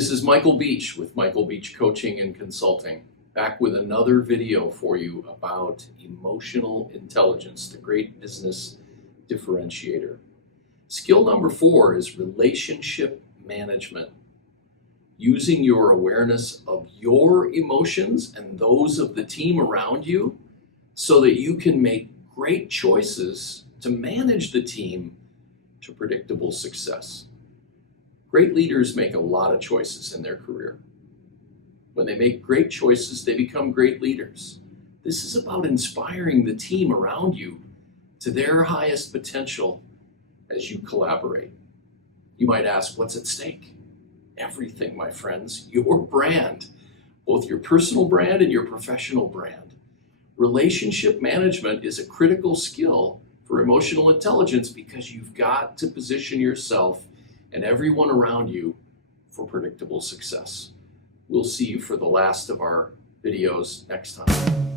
This is Michael Beach with Michael Beach Coaching and Consulting, back with another video for you about emotional intelligence, the great business differentiator. Skill number 4 is relationship management. Using your awareness of your emotions and those of the team around you so that you can make great choices to manage the team to predictable success. Great leaders make a lot of choices in their career. When they make great choices, they become great leaders. This is about inspiring the team around you to their highest potential as you collaborate. You might ask, what's at stake? Everything, my friends. Your brand, both your personal brand and your professional brand. Relationship management is a critical skill for emotional intelligence because you've got to position yourself and everyone around you for predictable success. We'll see you for the last of our videos next time.